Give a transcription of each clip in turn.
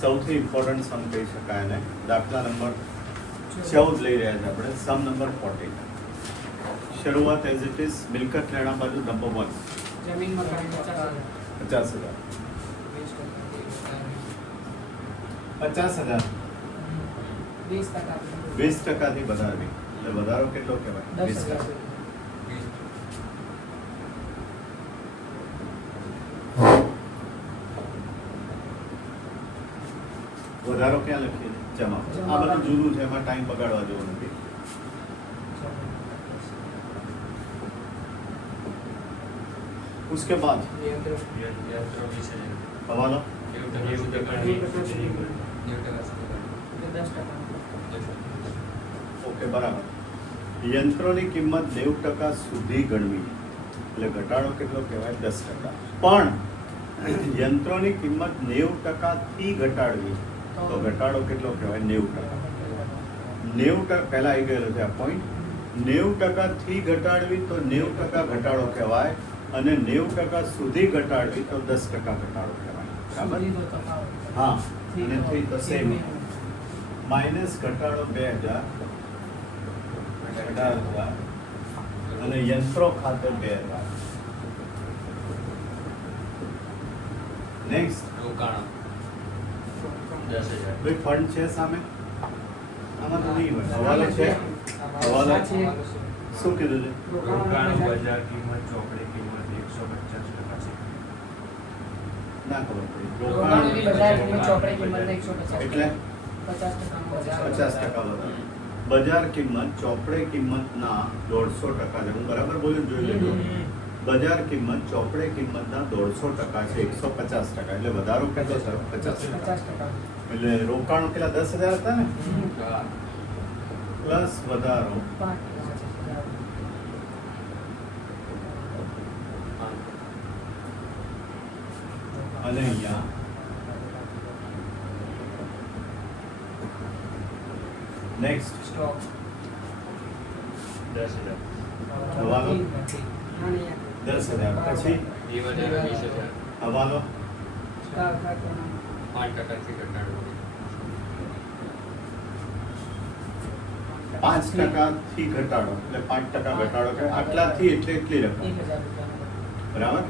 સૌથી ઇમ્પોર્ટન્ટ સમ કહી શકાય ને દાખલા નંબર 14 લઈ રહ્યા છે આપણે સમ નંબર 14 શરૂઆત એઝ ઇટ ઇઝ મિલકત લેણા બાજુ નંબર 1 જમીન મકાન 50,000 50,000 20% થી વધારવી એટલે વધારો કેટલો કહેવાય 20%. વધારો ક્યાં લખીએ જમા આ બધું જૂનું છે એમાં ટાઈમ બગાડવા જેવો નથી. उसके बाद हवाला ઓકે બરાબર. યંત્રોની કિંમત 90% સુધી ગણવી એટલે ઘટાડો કેટલો કહેવાય 10%. પણ યંત્રોની કિંમત 90% થી ઘટાડવી તો ઘટાડો કેટલો કહેવાય 90%. 90% પહેલા આવી ગયેલો છે આ પોઈન્ટ. 90% થી ઘટાડવી તો 90% ઘટાડો કહેવાય અને 90% સુધી ઘટાડવી તો 10% ઘટાડો કહેવાય. બરાબર. હા અને થઈ તો સેમ માઇનસ ઘટાડો 2000 18,000 અને યંત્રો ખાતે 2000. નેક્સ્ટ રોકાણો 10,000. ભાઈ ફંડ છે સામે આમાં તો નહીં હોય. હવાલો છે હવાલો શું કીધું છે રોકાણો બજાર કિંમત ચોપડી કિંમત 150% છે. ના ખબર પડી. રોકાણની બજાર કિંમત ચોપડે કિંમત 150 એટલે 50% બજાર 50% વધારો. બજાર કિંમત ચોપડે કિંમતના 150% છે. હું બરાબર બોલ્યો જોઈ લેજો. બજાર કિંમત ચોપડે કિંમતના 150% છે 150%. એટલે વધારો કેટલો થયો 50%. એટલે રોકાણો કેટલા 10,000 હતા ને પ્લસ વધારો 5,000. અને અહીંયા નેક્સ્ટ સ્ટોક 10,000. હવાલો 10,000 પછી એ વધારે 20,000. હવાલો 5% થી ઘટાડો 5% થી ઘટાડો એટલે 5% ઘટાડો કે આટલાથી એટલે એટલી રકમ 1,000. બરાબર.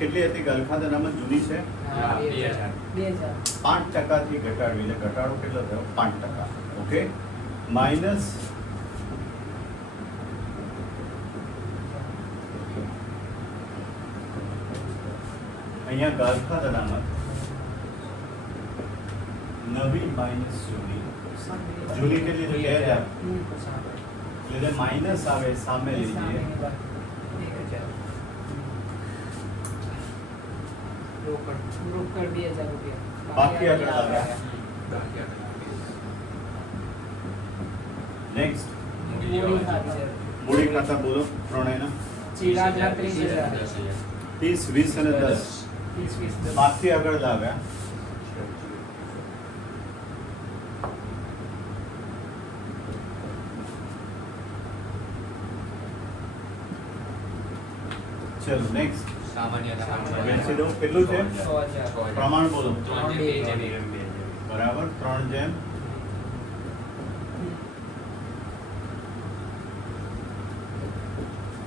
કેટલી હતી ગલફાદ અનામત જૂની છે 2,000. 5% થી ઘટાડવી એટલે ઘટાડો કેટલો થયો 5%. ઓકે માઇનસ અહીંયા ગલફાદ અનામત નવી માઇનસ જૂની જૂની કેટલી છે 2,000 એટલે માઇનસ આવે સામે લઈએ રોકડ 2,000 રૂપિયા બાકી આગળ આવે. નેક્સ્ટ મૂડી ખાતા બોલો ત્રણેયના 30,000 30 20 અને 10 30,000 બાકી આગળ લાવ્યા ચલો નેક્સ્ટ સામાન્ય વેચી દો કેટલું છે 6,000. પ્રમાણ બોલો 3 બરાબર 3 જેમ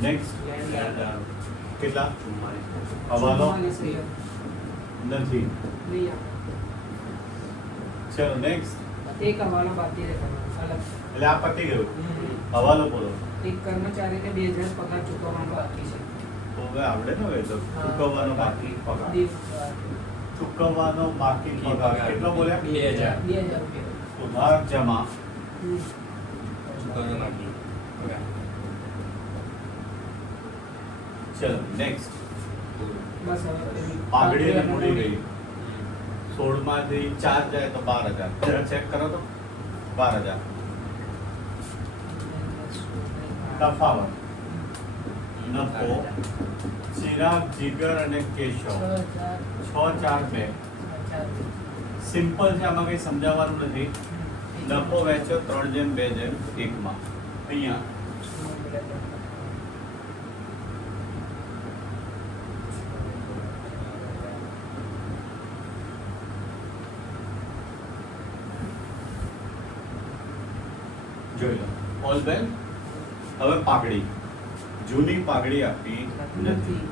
નેક્સ્ટ કેટલા હવાલો નથી. ચલો નેક્સ્ટ એક હવાલો બાકી રહેવાનો અલગ. એટલે આ પતી ગયું. હવાલો બોલો એક કર્મચારીને 2,000 પગાર ચૂકવવાનો બાકી છે. તો હવે આવડે ને હવે તો ચૂકવવાનો બાકી પગાર ચૂકવવાનો બાકી પગાર કેટલો બોલ્યા 2,000. 2,000 રૂપિયા. ઉધાર જમા ચૂકવણો બાકી. ચલો નેક્સ્ટ બસ હવે પાઘડી અને મૂડી ગઈ 16 માંથી 4 જાય તો 12,000 જરા ચેક કરો તો 12,000 તફાવત નફો ચિરાગ જીગર અને કેશવ 6,4,2 સિમ્પલ છે આમાં કંઈ સમજાવવાનું નથી. નફો વેચ્યો 3:2:1 માં અહીંયા જોઈ લો ઓલ બેલ. હવે પાઘડી, જૂની પાઘડી આપી નથી.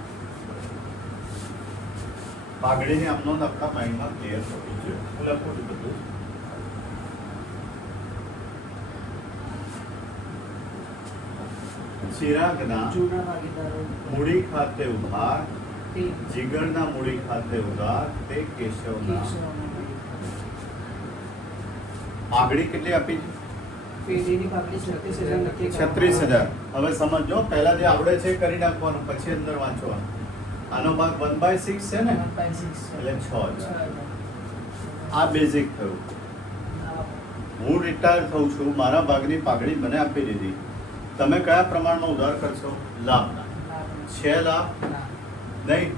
પાઘડીને આમનો આપણા માઇન્ડમાં ક્લિયર થવું જોઈએ. હું લખું છું બધું. ચિરાગના જૂના ભાગીદારો મૂડી ખાતે ઉધાર, તે જીગરના મૂડી ખાતે ઉધાર, તે કેશવના. કેશવના ભાગીદારો. પાઘડી કેટલી આપી છે? પેઢીની પાઘડી 36,000 નક્કી કરવામાં 36,000. હવે સમજો, પહેલા જે આવડે છે એ કરી નાખવાનું, પછી અંદર વાંચવાનું. આનો ભાગ 1/6 છે ને, 1/6 છે. એટલે 6,000. આ બેઝિક થયું. હું રિટાયર થઉં છું, મારા ભાગની પાઘડી મને આપી દીધી. તમે કયા પ્રમાણમાં ઉધાર કરશો? લાભના. 6 લાખ નહીં,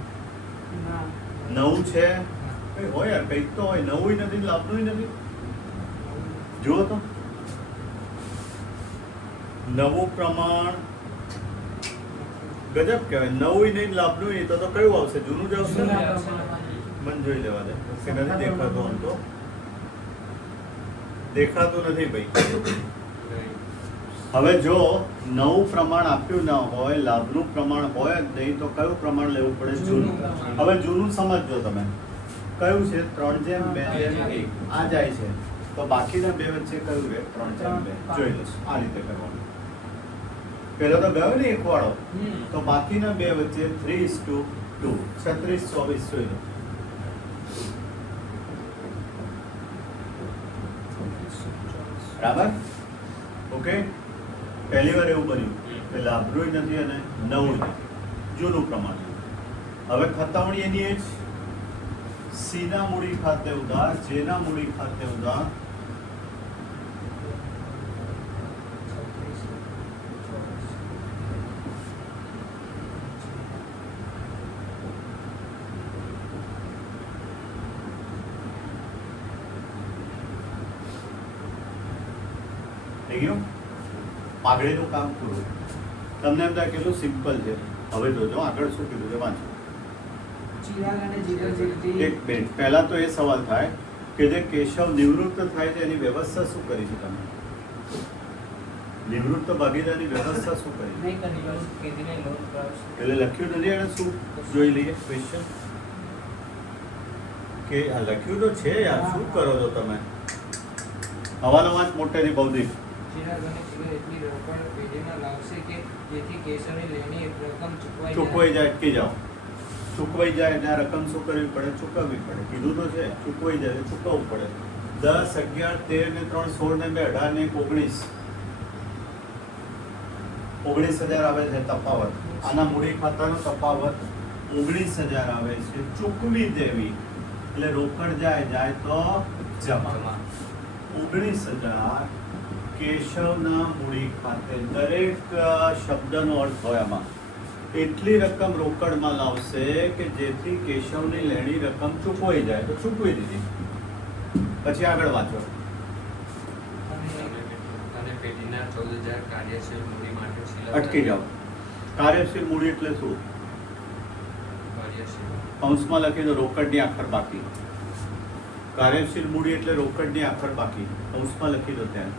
ના 9 છે. કઈ હોય યાર, કંઈક તો હોય. 9 નથી, લાભનું નથી. જુઓ તો, નવું પ્રમાણ ગજબ કહેવાય. 9 નહીં, લાભનું નહીં, તો કયું આવશે? જૂનું જ આવશે ને? જૂના પ્રમાણમાં. મને જોઈ લેવા દે કે નથી દેખાતું. આમ તો દેખાતું નથી ભાઈ. હવે જો નવું પ્રમાણ આપ્યું ના હોય, લાભનું પ્રમાણ હોય જ નહીં, તો કયું પ્રમાણ લેવું પડે? જૂનું. હવે જૂનું સમજજો તમે. કયું છે? 3/2/1. આ જાય છે તો બાકીના બે વચ્ચે કયું રહે? 3/2. જોઈ લો, આ રીતે કરવાનું. પેલો તો ગયો ને એક વાળો, તો બાકીના બે વચ્ચે 3:2. 36, 24 જોઈ લો. બરાબર? ઓકે. પહેલી વાર એવું બન્યું કે લાભનું નથી અને નવું નથી, જૂનું પ્રમાણ. હવે ખતાવણી એની એ જ. સીના મૂડી ખાતે ઉધાર, જેના મૂડી ખાતે ઉધાર, થઈ ગયું. પાઘડીનું કામ પૂરું. તમને એમ થાય કેટલું સિમ્પલ છે. હવે જોજો આગળ શું કીધું છે, વાંચો. ચિરાગ અને જીગર જેવી એક મિનિટ પહેલા તો એ સવાલ થાય કે જે કેશવ નિવૃત્ત થાય છે એની વ્યવસ્થા શું કરી છે તમે? નિવૃત્ત ભાગીદારની વ્યવસ્થા શું કરી? નહીં કરી લો પેઢીને લોન કરાવશે. એટલે લખ્યું નથી એને. શું જોઈ લઈએ ક્વેશ્ચન કે આ લખ્યું તો છે યાર. શું કરો છો તમે? હવાનો વાંચ મોટેથી બૌદ્ધિક. ચિરાગ અને જીગર એટલી રોકડ પેઢીમાં લાવશે કે જેથી કેશવની લેણી રકમ ચૂકવાઈ જાય. અટકી જાઓ. ચૂકવાઈ જાય એટલે આ રકમ શું કરવી પડે? ચૂકવવી પડે. કીધું તો છે ચૂકવાઈ જાય એટલે ચૂકવવું પડે. 10, 11, 13 ને 3, 16 ને 2, 18 ને 19. 19,000 આવે છે તફાવત. આના મૂડી ખાતાનો તફાવત 19,000 આવે છે. ચૂકવી દેવી એટલે રોકડ જાય તો જમા. 19,000 કેશવના મૂડી ખાતે. દરેક શબ્દનો અર્થ હોય આમાં. એટલી રકમ રોકડમાં લાવશે કે જેથી કેશવની લેણી રકમ ચૂકવાઈ જાય તો ચૂકવી દીધી. પછી આગળ વાંચો. અને પેઢીના 14,000 કાર્યશીલ મૂડી માટે અટકી જાઓ. કાર્યશીલ મૂડી એટલે શું? કાર્યશીલ કૌંસમાં લખી દો રોકડની આખર બાકી. કાર્યશીલ મૂડી એટલે રોકડની આખર બાકી. કૌંસમાં લખી દો ત્યાં.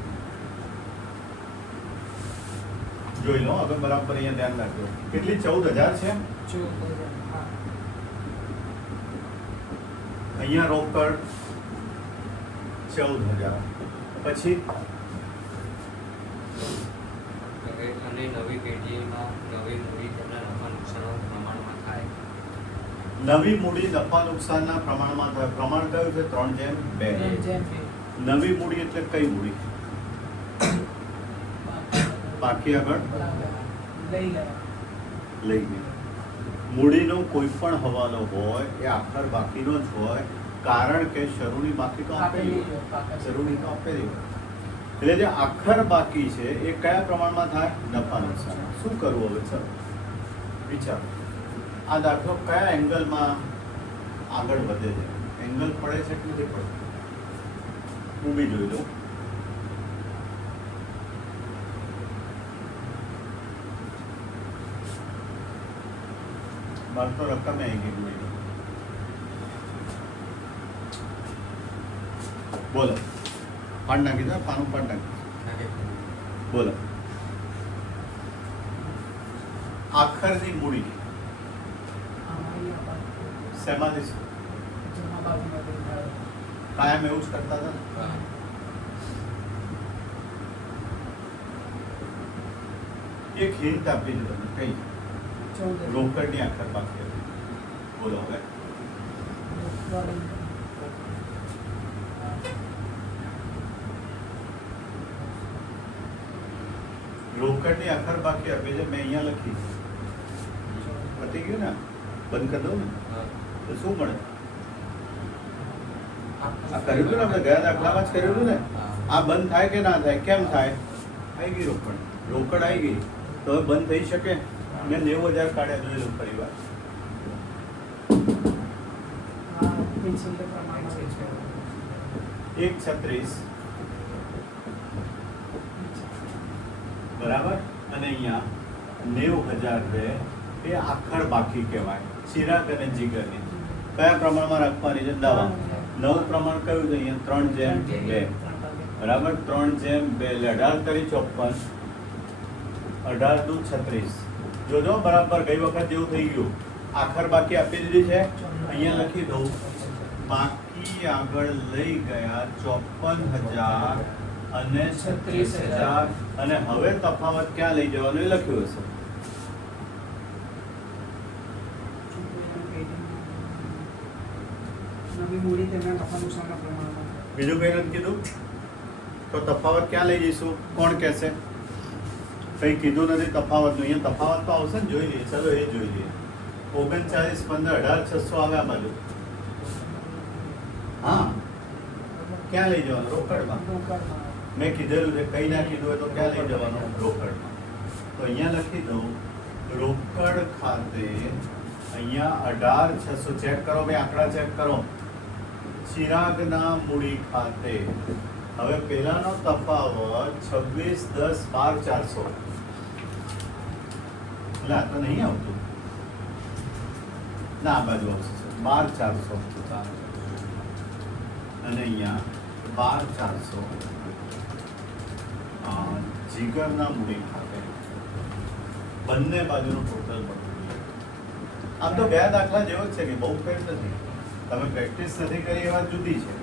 જોઈ લો હવે બરાબર. અહીંયા ધ્યાન રાખજો. કેટલી? 14,000 છે. 14,000. હા અહીંયા રોકડ 14,000. પછી અને નવી પેઢીમાં નવી મૂડી તેના નફા નુકસાનના પ્રમાણમાં થાય. નવી મૂડી નફા નુકસાનના પ્રમાણમાં થાય. પ્રમાણ કયું છે? 3/2. જેમ કે નવી મૂડી એટલે કઈ મૂડી? બાકી આગળ લઈ ગયા. લઈ ગયા. મૂડીનો કોઈ પણ હવાલો હોય એ આખર બાકીનો જ હોય, કારણ કે શરૂની બાકી તો આપેલી હોય. શરૂની તો આપેલી હોય. એટલે જે આખર બાકી છે એ કયા પ્રમાણમાં થાય? નફા નુકસાન. શું કરવું હવે સર? વિચારો. આ દાખલો કયા એંગલમાં આગળ વધે છે? એંગલ પડે છે કે નથી પડતો? હું બી જોઈ લઉં. બાર તો રકમ આવી ગઈ ભાઈ. બોલો. પાડ નાખી દો. પાનું પાડ નાખી. બોલો. આખરની મૂડી શેમાંથી શું? કાયમ એવું જ કરતા હતા ને? એક હિન્ટ આપી દો તમે કઈ રોકડની આખર બાકી હતી. બોલો હવે. રોકડની આખર બાકી આપી છે, મેં અહીંયા લખી પતી ગયું ને. બંધ કરી દઉં ને તો શું મળે? આ કર્યું હતું ને આપણે ગયા દાખલામાં જ કર્યું હતું ને. આ બંધ થાય કે ના થાય? કેમ થાય? આવી ગઈ રોકડ. રોકડ આવી ગઈ તો હવે બંધ થઈ શકે? મેં 90,000 કાઢ્યા, જોઈ લો ફરી વાર. એક 36 બરાબર, અને અહીંયા 90,000 રહે એ આખર બાકી કહેવાય. ચિરાગ અને જીગરની કયા પ્રમાણમાં રાખવાની છે? દવા. નવું પ્રમાણ કયું છે અહીંયા? 3:2 બરાબર. 3:2 એટલે 18 કરી 54, 18 દુ 36. જોજો બરાબર, ગઈ વખત જેવું થઈ ગયું. આખર બાકી આપી દીધી છે, અહીંયા લખી દઉં. બાકી આગળ લઈ ગયા 54,000 અને 36,000, અને હવે તફાવત ક્યાં લઈ જવાનું એ લખ્યું હશે. બીજું કઈ નથી કીધું તો તફાવત ક્યાં લઈ જઈશું? કોણ કહેશે? કઈ કીધું નથી તફાવતનું. અહીંયા તફાવત તો આવશે ને, જોઈ લઈએ. ચલો એ જોઈ લઈએ. 39, 15, 18, 600 આવે આ બાજુ. હા, ક્યાં લઈ જવાનું? રોકડમાં. મેં કીધેલું છે, કઈ ના કીધું હોય તો ક્યાં લઈ જવાનું? રોકડમાં. તો અહીંયા લખી દઉં, રોકડ ખાતે અહીંયા 18,600 ચેક કરો ભાઈ, આંકડા ચેક કરો. ચિરાગના મૂડી ખાતે હવે પહેલાનો તફાવત 26, 10, 12, 400. એટલે આ તો નહીં આવતું ના, આ બાજુ આવશે 12,400 અને અહીંયા 12,400 જીગરના મૂડી ખાતે. બંને બાજુનું ટોટલ મળતું. આમ તો ગયા દાખલા જેવો જ છે કે બહુ ફેર નથી. તમે પ્રેક્ટિસ નથી કરી એ વાત જુદી છે.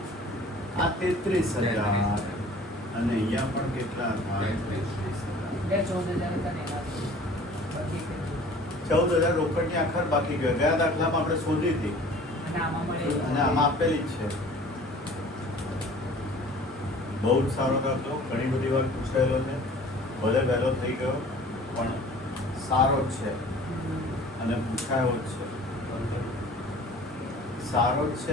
આ 33,000 અને અહીંયા પણ કેટલા થાય? 14,000 રોકડની આખર બાકી ગયો. ગયા દાખલામાં આપણે શોધી હતી અને આમાં આપેલી જ છે. બહુ જ સારો દાખલો, ઘણી બધી વાર પૂછાયેલો છે. ભલે વહેલો થઈ ગયો પણ સારો જ છે અને પૂછાયો જ છે. સારો જ છે.